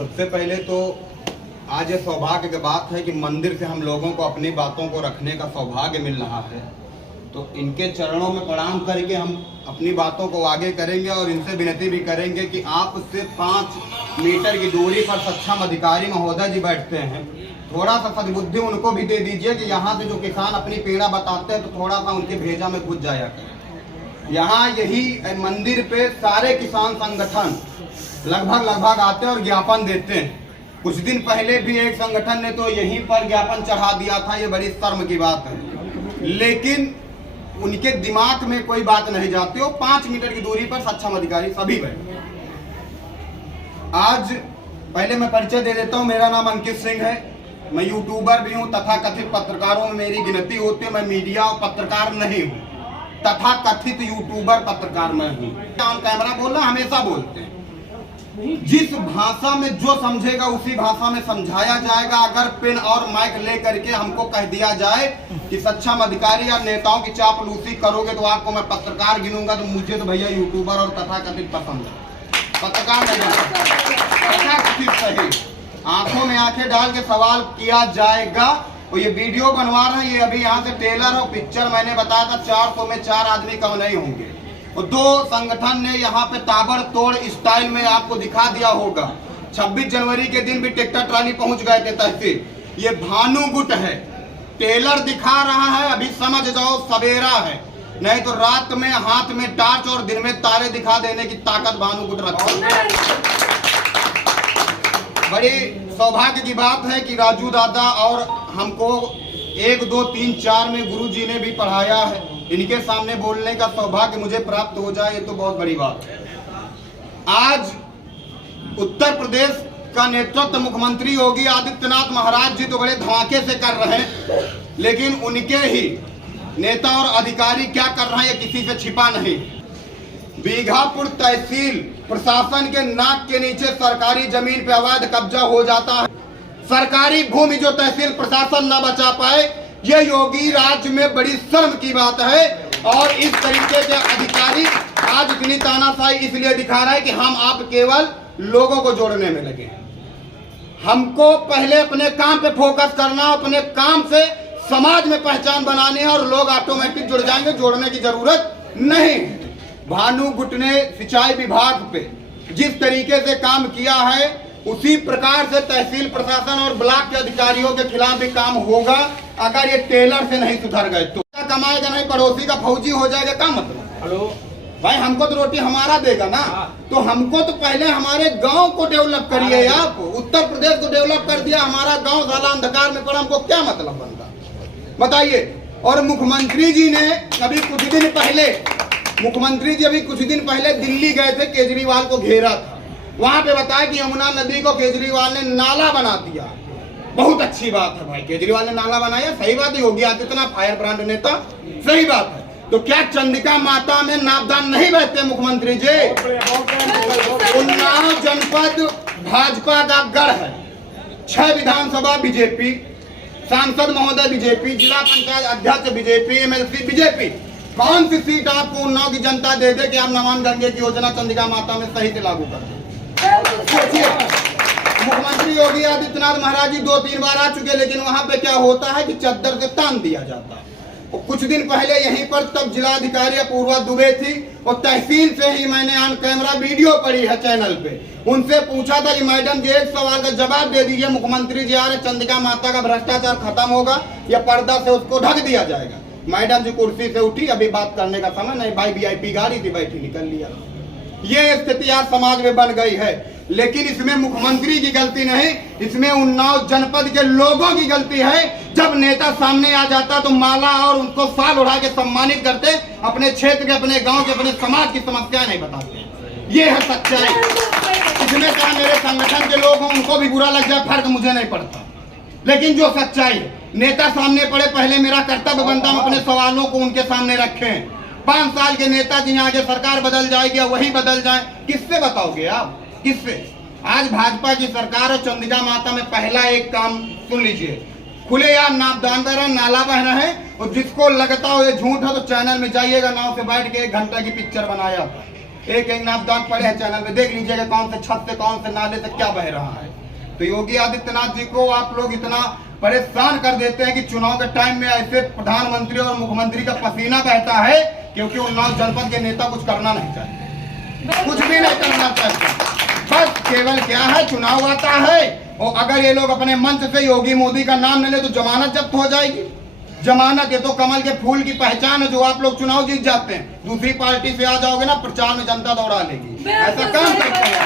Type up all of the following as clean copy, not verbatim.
सबसे पहले तो आज ये सौभाग्य की बात है कि मंदिर से हम लोगों को अपनी बातों को रखने का सौभाग्य मिल रहा है। तो इनके चरणों में प्रणाम करके हम अपनी बातों को आगे करेंगे और इनसे विनती भी करेंगे कि आप उससे 5 मीटर की दूरी पर सक्षम अधिकारी महोदय जी बैठते हैं, थोड़ा सा सद्बुद्धि उनको भी दे दीजिए कि यहाँ से जो किसान अपनी पीड़ा बताते हैं तो थोड़ा सा उनके भेजा में घुस जाया करें। यहाँ यही मंदिर पे सारे किसान संगठन लगभग आते हैं और ज्ञापन देते हैं। कुछ दिन पहले भी एक संगठन ने तो यहीं पर ज्ञापन चढ़ा दिया था, ये बड़ी शर्म की बात है, लेकिन उनके दिमाग में कोई बात नहीं जाती। वो 5 मीटर की दूरी पर सक्षम अधिकारी सभी बैठे। आज पहले मैं परिचय दे देता हूँ, मेरा नाम अंकित सिंह है, मैं यूट्यूबर भी हूँ, तथा कथित पत्रकारों में मेरी गिनती होती है। मैं मीडिया और पत्रकार नहीं हूँ, तथा कथित यूट्यूबर पत्रकार मैं हूँ। कैमरा बोलना हमेशा बोलते हैं, जिस भाषा में जो समझेगा उसी भाषा में समझाया जाएगा। अगर पेन और माइक ले करके हमको कह दिया जाए कि सक्षम अधिकारी या नेताओं की चापलूसी करोगे तो आपको मैं पत्रकार गिनूंगा, तो मुझे तो भैया यूट्यूबर और तथाकथित पसंद है, पत्रकार नहीं। तथाकथित सही, आंखों में आंखें डाल के सवाल किया जाएगा। और ये वीडियो बनवा रहे हैं, ये अभी यहाँ से टेलर और पिक्चर मैंने बताया था 400 में 4 आदमी कम नहीं होंगे। और 2 संगठन ने यहाँ पे ताबड़तोड़ स्टाइल में आपको दिखा दिया होगा। 26 जनवरी के दिन भी ट्रैक्टर ट्राली पहुंच गए थे तहसील। ये भानुगुट है, टेलर दिखा रहा है, अभी समझ जाओ सवेरा है, नहीं तो रात में हाथ में टार्च और दिन में तारे दिखा देने की ताकत भानुगुट रखता है। बड़ी सौभाग्य की बात है कि राजू दादा और हमको 1, 2, 3, 4 में गुरु जी ने भी पढ़ाया है। इनके सामने बोलने का सौभाग्य मुझे प्राप्त हो जाए, ये तो बहुत बड़ी बात है। आज उत्तर प्रदेश का नेतृत्व मुख्यमंत्री योगी आदित्यनाथ महाराज जी तो बड़े धमाके से कर रहे हैं, लेकिन उनके ही नेता और अधिकारी क्या कर रहे हैं ये किसी से छिपा नहीं। बीघापुर तहसील प्रशासन के नाक के नीचे सरकारी जमीन पे अवैध कब्जा हो जाता है। सरकारी भूमि जो तहसील प्रशासन न बचा पाए, ये योगी राज्य में बड़ी शर्म की बात है। और इस तरीके के अधिकारी आज इतनी तानाशाही इसलिए दिखा रहा है कि हम आप केवल लोगों को जोड़ने में लगे। हमको पहले अपने काम पे फोकस करना, अपने काम से समाज में पहचान बनानी है और लोग ऑटोमेटिक जुड़ जाएंगे, जोड़ने की जरूरत नहीं। भानुगुट ने सिंचाई विभाग पे जिस तरीके से काम किया है, उसी प्रकार से तहसील प्रशासन और ब्लॉक के अधिकारियों के खिलाफ भी काम होगा। अगर ये टेलर से नहीं सुधर गए तो कमाएगा नहीं, पड़ोसी का फौजी हो जाएगा, क्या मतलब? हेलो भाई, हमको तो रोटी हमारा देगा ना, तो हमको तो पहले हमारे गांव को डेवलप करिए। आप उत्तर प्रदेश को डेवलप कर दिया, हमारा गांव साला अंधकार में पड़ा, हमको क्या मतलब बनता बताइए। और मुख्यमंत्री जी अभी कुछ दिन पहले दिल्ली गए थे, केजरीवाल को घेरा था, वहां पे बताया कि यमुना नदी को केजरीवाल ने नाला बना दिया। बहुत अच्छी बात है भाई, केजरीवाल ने नाला बनाया, सही बात है। योगी आदित्यनाथ फायर ब्रांड नेता, सही बात है। तो क्या चंडिका माता में नापदान नहीं बैठते मुख्यमंत्री जी? उन्नाव जनपद भाजपा का गढ़ है, 6 विधानसभा बीजेपी, सांसद महोदय बीजेपी, जिला पंचायत अध्यक्ष बीजेपी, MLC बीजेपी। कौन सी सीट आपको उन्नाव की जनता दे दे कि आप नमामि गंगे की योजना चंडिका माता में सही से लागू कर दें? मुख्यमंत्री योगी आदित्यनाथ महाराज जी 2-3 बार आ चुके, लेकिन वहां पे क्या होता है कि चद्दर से तान दिया जाता है। और कुछ दिन पहले यहीं पर तब जिलाधिकारी अपूर्वा दुबे थी, और तहसील से ही मैंने ऑन कैमरा वीडियो पड़ी है चैनल पे, उनसे पूछा था कि मैडम जी एक सवाल का जवाब दे दीजिए, मुख्यमंत्री जी आ रहे, चंडिका माता का भ्रष्टाचार खत्म होगा या पर्दा से उसको ढक दिया जाएगा? मैडम जी कुर्सी से उठी, अभी बात करने का समय नहीं भाई, VIP गाड़ी थी, बैठी निकल लिया। ये स्थिति आज समाज में बन गई है, लेकिन इसमें मुख्यमंत्री की गलती नहीं, इसमें उन्नाव जनपद के लोगों की गलती है। जब नेता सामने आ जाता तो माला और उनको साल उड़ा के सम्मानित करते, अपने क्षेत्र के, अपने गांव के, अपने समाज की समस्याएं नहीं बताते। ये है सच्चाई। इसमें चाहे मेरे संगठन के लोग हों, उनको भी बुरा लग जाए, फर्क मुझे नहीं पड़ता, लेकिन जो सच्चाई है, नेता सामने पड़े, पहले मेरा कर्तव्य बनता है अपने सवालों को उनके सामने रखें। 5 साल के नेताजी आगे सरकार बदल जाएगी या वही बदल जाए, किससे बताओगे आप, किससे? आज भाजपा की सरकार और चंडिका माता में पहला एक काम सुन लीजिए, खुलेआम नापदान कर रहा, नाला बह रहा है, और जिसको लगता हो ये झूठ है तो चैनल में जाइएगा, नाव से बैठ के 1 घंटा की पिक्चर बनाया। एक एक नापदान पड़े हैं चैनल में, देख लीजिएगा कौन से छत से कौन से नाले से क्या बह रहा है। तो योगी आदित्यनाथ जी को आप लोग इतना परेशान कर देते हैं कि चुनाव के टाइम में ऐसे प्रधानमंत्री और मुख्यमंत्री का पसीना बहता है, क्योंकि उन्नाव जनपद के नेता कुछ करना नहीं चाहते, कुछ भी नहीं करना चाहते। बस केवल क्या है, चुनाव आता है और अगर ये लोग अपने मंच से योगी मोदी का नाम न ले तो जमानत जब्त हो जाएगी। जमानत, ये तो कमल के फूल की पहचान है, जो आप लोग चुनाव जीत जाते हैं, दूसरी पार्टी से आ जाओगे ना, प्रचार में जनता दौड़ा लेगी, ऐसा काम करते हैं।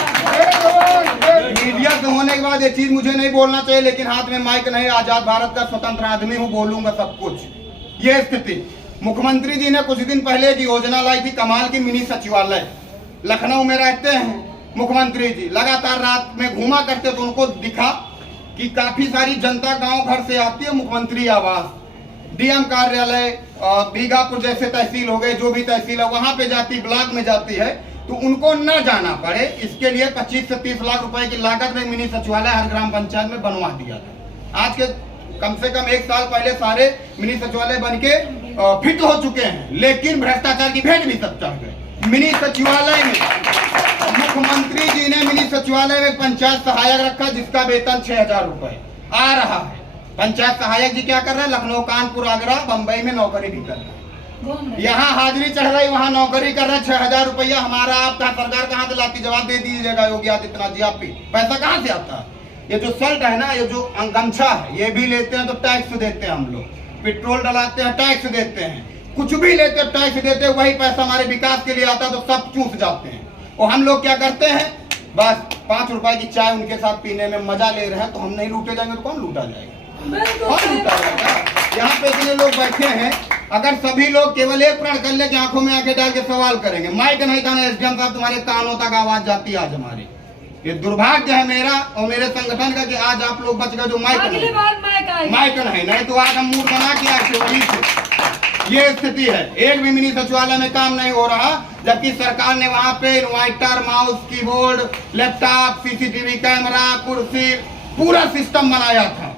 मीडिया से होने के बाद ये चीज मुझे नहीं बोलना चाहिए, लेकिन हाथ में माइक नहीं, आजाद भारत का स्वतंत्र आदमी हूँ, बोलूंगा सब कुछ। ये स्थिति, मुख्यमंत्री जी ने कुछ दिन पहले एक योजना लाई थी कमाल की, मिनी सचिवालय। लखनऊ में रहते हैं मुख्यमंत्री जी, लगातार रात में घूमा करते तो उनको दिखा कि काफी सारी जनता गांव घर से आती है मुख्यमंत्री आवास, डीएम कार्यालय, बीघापुर जैसे तहसील हो गए, जो भी तहसील है वहां पे जाती, ब्लॉक में जाती है, तो उनको न जाना पड़े इसके लिए 25 से 30 लाख रुपए की लागत में मिनी सचिवालय हर ग्राम पंचायत में बनवा दिया था। आज के कम से कम 1 साल पहले सारे मिनी सचिवालय बन के फिट हो चुके हैं, लेकिन भ्रष्टाचार की भेंट भी सब चढ़ गए। मिनी सचिवालय में मुख्यमंत्री जी ने मिनी सचिवालय में पंचायत सहायक रखा, जिसका वेतन 6000 रुपए आ रहा है। पंचायत सहायक जी क्या कर रहे हैं, लखनऊ, कानपुर, आगरा, बंबई में नौकरी भी कर रहे हैं, यहाँ हाजिरी चढ़ रही, वहाँ नौकरी कर रहे हैं। 6000 रुपया हमारा आपका सरकार कहाँ से लाती, जवाब दे दीजिएगा योगी आदित्यनाथ जी, आप भी पैसा कहाँ से आता है। ये जो शर्ट है ना, ये जो गमछा है, ये भी लेते हैं तो टैक्स देते हैं हम लोग, पेट्रोल डलाते हैं टैक्स देते हैं, कुछ भी लेते हैं टैक्स देते हैं, वही पैसा हमारे विकास के लिए आता है तो सब चूस जाते हैं। और हम लोग क्या करते हैं, बस 5 रुपए की चाय उनके साथ पीने में मजा ले रहे हैं, तो हम नहीं लूटे जाएंगे तो कौन लूटा जाएगा, कौन लूटा जाएगा। यहाँ पे इतने लोग बैठे हैं, अगर सभी लोग केवल एक प्रण कर ले कि आंखों में आंखें डाल के सवाल करेंगे, माइक नहीं था ना एसडीएम साहब, तुम्हारे कानों तक आवाज जाती है आज हमारी। ये दुर्भाग्य है मेरा और मेरे संगठन का कि आज आप लोग बच गए जो माइक नहीं तो आज हम मूड बना के आए वही से। ये स्थिति है, एक भी मिनी सचिवालय में काम नहीं हो रहा, जबकि सरकार ने वहाँ पे inverter, mouse, keyboard, laptop, CCTV camera, कुर्सी, पूरा सिस्टम बनाया था।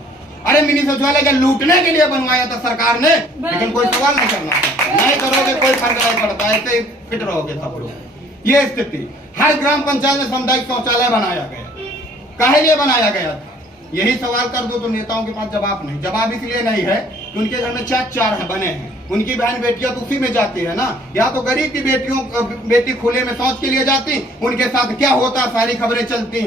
अरे मिनी सचिवालय के लूटने के लिए बनवाया था सरकार ने, लेकिन कोई सवाल नहीं करना, नहीं करोगे कोई फर्क नहीं पड़ता, ऐसे फिट रहोगे सब लोग। ये स्थिति, हर ग्राम पंचायत में सामुदायिक शौचालय बनाया गया, काहे लिए बनाया गया था, यही सवाल कर दो तो नेताओं के पास जवाब नहीं। जवाब इसलिए नहीं है कि उनके घर में 4 है बने हैं, उनकी बहन बेटियां तो उसी में जाती है ना, या तो गरीब की बेटी खुले में शौच के लिए जाती, उनके साथ क्या होता सारी खबरें चलती।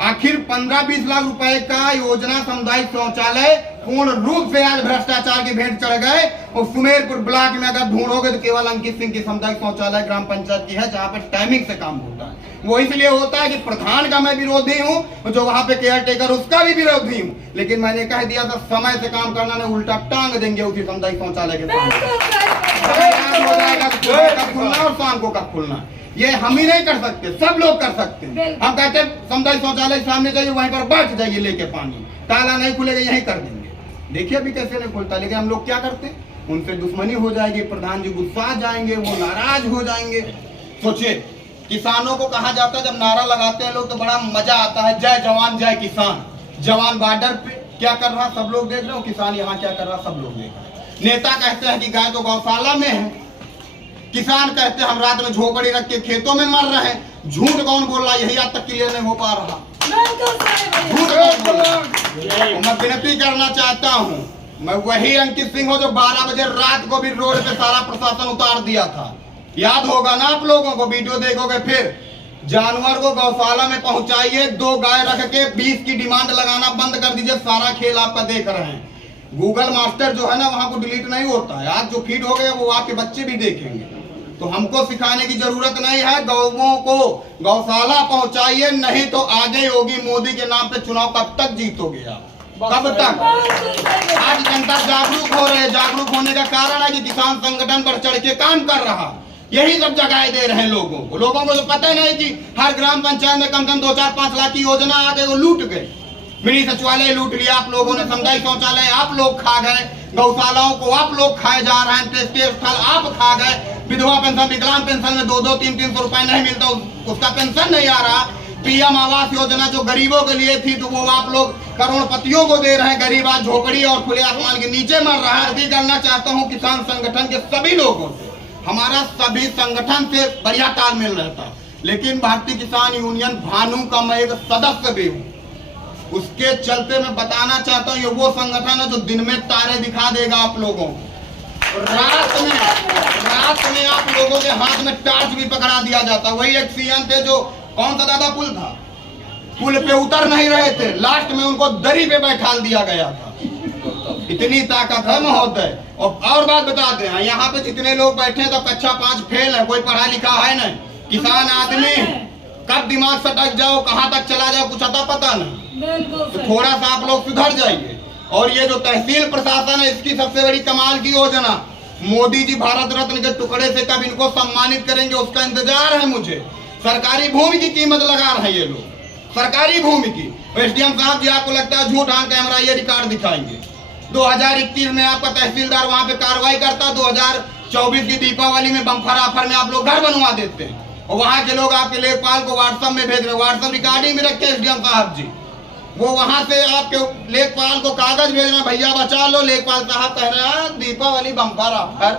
आखिर 15-20 लाख रुपए का योजना सामुदायिक शौचालय पूर्ण रूप से आज भ्रष्टाचार की भेंट चढ़ गए। और सुमेरपुर ब्लॉक में अगर ढूंढोगे तो केवल अंकित सिंह की सामुदायिक शौचालय ग्राम पंचायत की है, जहाँ पे टाइमिंग से काम होता है। वो इसलिए होता है कि प्रधान का मैं विरोधी हूँ, जो वहाँ पे केयर टेकर उसका भी विरोधी हूँ, लेकिन मैंने कह दिया था समय से काम करना नहीं, उल्टा टांग देंगे उसी सामुदायिक शौचालय के खुलना और शाम को कब खुलना, ये हम ही नहीं कर सकते, सब लोग कर सकते हैं। हम कहते हैं सामुदायिक शौचालय सामने जाइए, वहीं पर बैठ जाइए लेके पानी, ताला नहीं खुलेगा यहीं कर देंगे। देखिए अभी कैसे नहीं खुलता, लेकिन हम लोग क्या करते, उनसे दुश्मनी हो जाएगी, प्रधान जी गुस्सा जाएंगे, वो नाराज हो जाएंगे। सोचिए, किसानों को कहा जाता है जब नारा लगाते हैं लोग तो बड़ा मजा आता है, जय जवान जय किसान। जवान बॉर्डर पे क्या कर रहा सब लोग देख रहे हो, किसान यहाँ क्या कर रहा सब लोग देख रहे हैं। नेता कहते हैं कि गाय तो गौशाला में है, किसान कहते हैं हम रात में झोपड़ी रख के खेतों में मर रहे हैं। झूठ कौन बोल रहा है, यही आज तक क्लियर नहीं हो पा रहा। झूठ कौन बोल रहा है। मैं विनती करना चाहता हूँ, मैं वही अंकित सिंह हूँ जो 12 बजे रात को भी रोड पे सारा प्रशासन उतार दिया था, याद होगा ना आप लोगों को, वीडियो देखोगे फिर। जानवर को गौशाला में पहुंचाइए, 2 गाय रख के 20 की डिमांड लगाना बंद कर दीजिए, सारा खेल आपका देख रहे हैं। गूगल मास्टर जो है ना वहां को डिलीट नहीं होता है, आज जो फीड हो गया वो आपके बच्चे भी देखेंगे। तो हमको सिखाने की जरूरत नहीं है, गौओं को गौशाला पहुंचाइए, नहीं तो आगे योगी मोदी के नाम पे चुनाव कब तक जीतोगे आप, कब तक। आज जनता जागरूक हो रहे हैं, जागरूक होने का कारण है कि किसान संगठन बढ़ चढ़ के काम कर रहा, यही सब जगह दे रहे हैं लोगों को। लोगों को तो पता नहीं कि हर ग्राम पंचायत में कम से कम 2-4-5 लाख की योजना आ गई, वो लूट गए। मिनी सचिवालय लूट लिया आप लोगों ने, सामुदायिक शौचालय आप लोग खा गए, गौशालाओं को आप लोग खाए जा रहे हैं, टेस्ट स्थल आप खा गए, विधवा पेंशन, विकलांग पेंशन में 200-300 रुपए नहीं मिलता, उसका पेंशन नहीं आ रहा। पीएम आवास योजना जो गरीबों के लिए थी तो वो आप लोग करोड़पतियों को दे रहे हैं, गरीब आज झोपड़ी और खुले आसमान के नीचे मर रहा है। भी करना चाहता हूँ किसान संगठन के सभी लोगों से, हमारा सभी संगठन से बढ़िया तालमेल रहता। लेकिन भारतीय किसान यूनियन भानु का मैं एक सदस्य भी हूँ, उसके चलते मैं बताना चाहता हूँ ये वो संगठन है जो दिन में तारे दिखा देगा आप लोगों को, रात में आप लोगों के हाथ में टार्च भी पकड़ा दिया जाता। वही एक सीएम थे जो कौन सा दादा पुल था, पुल पे उतर नहीं रहे थे, लास्ट में उनको दरी पे बैठा दिया गया था। इतनी ताकत है महोदय। और बात बताते हैं, यहाँ पे जितने लोग बैठे हैं तो कक्षा 5 फेल है, कोई पढ़ा लिखा है नहीं। किसान आदमी कब दिमाग सटक जाओ कहाँ तक चला जाओ कुछ अता पता नहीं। तो थोड़ा सा आप लोग सुधर जाइए। और ये जो तहसील प्रशासन है इसकी सबसे बड़ी कमाल की योजना, मोदी जी भारत रत्न के टुकड़े से कब इनको सम्मानित करेंगे उसका इंतजार है मुझे। सरकारी भूमि की कीमत लगा रहे हैं ये लोग, सरकारी भूमि की। एसडीएम साहब जी आपको लगता है झूठ ऑन कैमरा ये रिकॉर्ड दिखाएंगे। 2021 में आपका तहसीलदार वहां पे कार्रवाई करता, 2024 की दीपावली में बम्फर ऑफर में आप लोग घर बनवा देते हैं और वहां के लोग आपके लेखपाल को व्हाट्सएप में भेज रहे, व्हाट्सएप रिकॉर्डिंग में रखे एसडीएम साहब जी, वो वहां से आपके लेखपाल को कागज भेज रहे, भैया बचा लो। लेखपाल साहब कह रहे हैं दीपावली बम्पर ऑफर।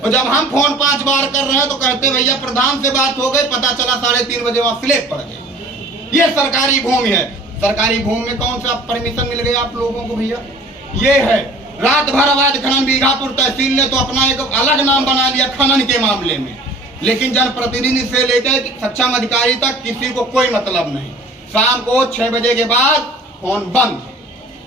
और जब हम फोन 5 बार कर रहे हैं तो कहते भैया प्रधान से बात हो गई, पता चला 3:30 बजे वहां स्लेट पड़ गई। ये सरकारी भूमि है। सरकारी भूमि में कौन सा परमिशन मिल गई आप लोगों को भैया? ये है रात भर अवैध खनन। बीघापुर तहसील ने तो अपना एक अलग नाम बना लिया खनन के मामले में, लेकिन जनप्रतिनिधि से लेकर सक्षम अधिकारी तक किसी को कोई मतलब नहीं। शाम को 6 बजे के बाद फोन बंद,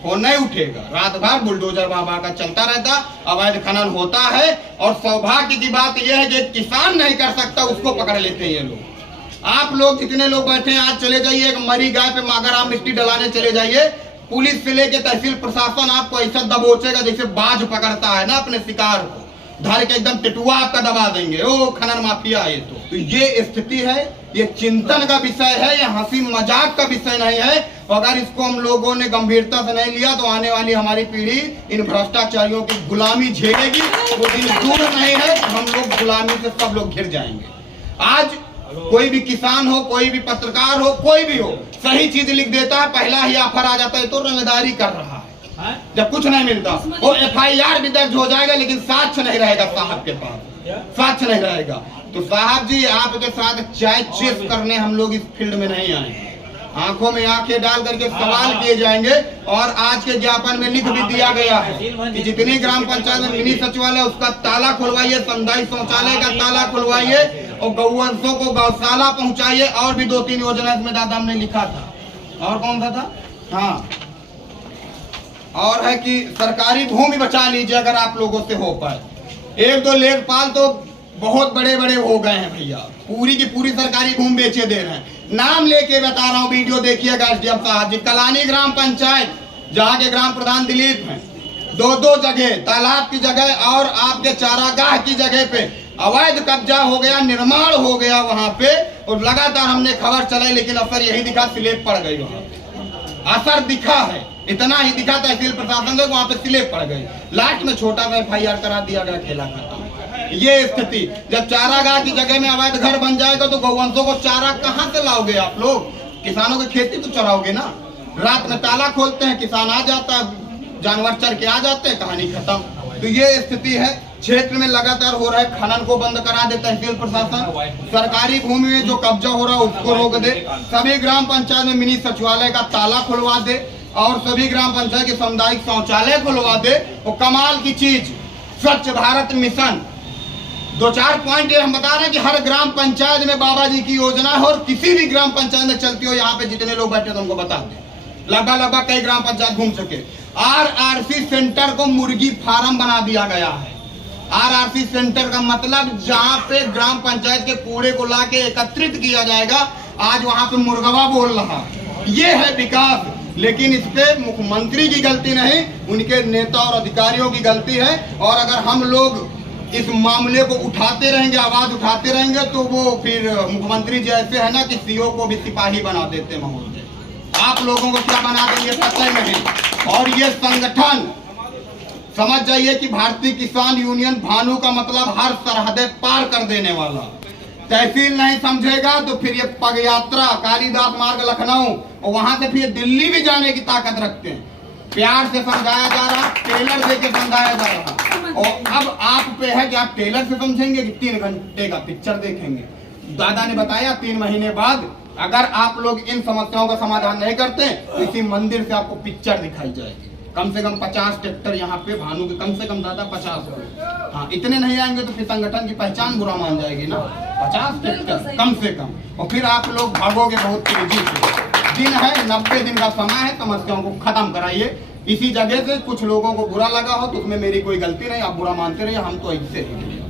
फोन नहीं उठेगा। रात भर बुलडोजर बाबा का चलता रहता, अवैध खनन होता है। और सौभाग्य की बात यह है कि किसान नहीं कर सकता उसको पकड़ लेते हैं ये लोग। आप लोग जितने लोग बैठे हैं आज चले जाइए एक मरी गाय पे अगर आप मिट्टी डलाने चले जाइए, पुलिस से लेके तहसील प्रशासन आपको ऐसा दबोचेगा जैसे बाज पकड़ता है ना अपने शिकार को, धर के एकदम टिटुआ आपका दबा देंगे। ओ खनन माफिया है तो ये स्थिति है। ये चिंतन का विषय है, ये हंसी मजाक का विषय नहीं है। अगर इसको हम लोगों ने गंभीरता से नहीं लिया तो आने वाली हमारी पीढ़ी इन भ्रष्टाचारियों की गुलामी झेलेगी। वो दिन दूर नहीं है तो हम लोग गुलामी से सब लोग घिर जाएंगे। आज कोई भी किसान हो, कोई भी पत्रकार हो, कोई भी हो, सही चीज लिख देता है, पहला ही ऑफर आ जाता है तो रंगदारी कर रहा है। जब कुछ नहीं मिलता वो FIR भी दर्ज हो जाएगा लेकिन साक्ष्य नहीं रहेगा साहब के पास, साक्ष्य नहीं रहेगा। तो साहब जी आपके साथ चाय चेस करने हम लोग इस फील्ड में नहीं आए। आंखों में आंखें डाल करके सवाल किए जाएंगे। और आज के ज्ञापन में लिख भी दिया गया है कि जितनी ग्राम पंचायत में मिनी सचिवालय उसका ताला खुलवाइए, सामुदायिक शौचालय का ताला खुलवाइए और गौवंशों को गौशाला पहुंचाइए। और भी 2-3 योजना इसमें दादा हमने लिखा था। और कौन सा था? हाँ, और है कि सरकारी भूमि बचा लीजिए अगर आप लोगों से हो पाए। 1-2 लेखपाल तो बहुत बड़े बड़े हो गए हैं भैया, पूरी की पूरी सरकारी भूमि बेचे दे रहे हैं। नाम लेके बता रहा हूँ, वीडियो देखिएगा एसडीएम साहब जी। कलानी ग्राम पंचायत जहाँ के ग्राम प्रधान दिलीप हैं, 2-2 जगह तालाब की जगह और आपके चारागाह की जगह पे अवैध कब्जा हो गया, निर्माण हो गया वहां पे। और लगातार हमने खबर चलाई लेकिन असर यही दिखा, स्लेब पड़ गई। वहां असर दिखा है, इतना ही दिखा तहसील प्रशासन को, वहां पे स्लेब पड़ गई। लास्ट में छोटा सा FIR करा दिया गया, खेला खत्म। ये स्थिति। जब चारागाह की जगह में अवैध घर बन जाएगा तो गौवंशों को चारा कहाँ से लाओगे आप लोग? किसानों की खेती तो चराओगे ना। रात में ताला खोलते हैं, किसान आ जाता है, जानवर चर के आ जाते हैं, कहानी खत्म। तो ये स्थिति है। क्षेत्र में लगातार हो रहा है खनन को बंद करा दे तहसील प्रशासन। सरकारी भूमि में जो कब्जा हो रहा है उसको रोक दे। सभी ग्राम पंचायत में मिनी सचिवालय का ताला खुलवा दे और सभी ग्राम पंचायत के सामुदायिक शौचालय खुलवा दे। और कमाल की चीज स्वच्छ भारत मिशन 2-4 पॉइंट ये हम बता रहे हैं कि हर ग्राम पंचायत में बाबा जी की योजना है और किसी भी ग्राम पंचायत में चलती हो। यहाँ पे जितने लोग बैठे तो उनको बता दें, लगभग कई ग्राम पंचायत घूम सके। RRC सेंटर को मुर्गी फार्म बना दिया गया है। RRC सेंटर का मतलब जहाँ पे ग्राम पंचायत के कूड़े को लाके एकत्रित किया जाएगा, आज वहाँ पे मुर्गवा बोल रहा। ये है विकास। लेकिन इस पे मुख्यमंत्री की गलती नहीं, उनके नेता और अधिकारियों की गलती है। और अगर हम लोग इस मामले को उठाते रहेंगे, आवाज उठाते रहेंगे, तो वो फिर मुख्यमंत्री जैसे है ना कि CO को भी सिपाही बना देते महोदय। आप लोगों को क्या बना देंगे पता ही नहीं। और ये संगठन समझ जाइए कि भारतीय किसान यूनियन भानु का मतलब हर सरहदें पार कर देने वाला। तहसील नहीं समझेगा तो फिर ये पग यात्रा कालीदास मार्ग लखनऊ और वहां से फिर दिल्ली भी जाने की ताकत रखते हैं। प्यार से समझाया जा रहा, ट्रेलर देके समझाया जा रहा। और अब आप पे है कि आप टेलर से समझेंगे कि 3 घंटे का पिक्चर देखेंगे। दादा ने बताया 3 महीने बाद अगर आप लोग इन समस्याओं का समाधान नहीं करते तो इसी मंदिर से आपको पिक्चर दिखाई जाएगी। कम से कम 50 ट्रैक्टर यहाँ पे भानु के, कम से कम दादा 50। हाँ, इतने नहीं आएंगे तो फिर संगठन की पहचान बुरा मान जाएगी ना। 50 ट्रैक्टर कम से कम, और फिर आप लोग भागोगे बहुत तेजी से। दिन है, 90 दिन का समय है, समस्याओं को खत्म कराइए। इसी जगह से कुछ लोगों को बुरा लगा हो तो उसमें मेरी कोई गलती नहीं, आप बुरा मानते रहिए, हम तो ऐसे ही।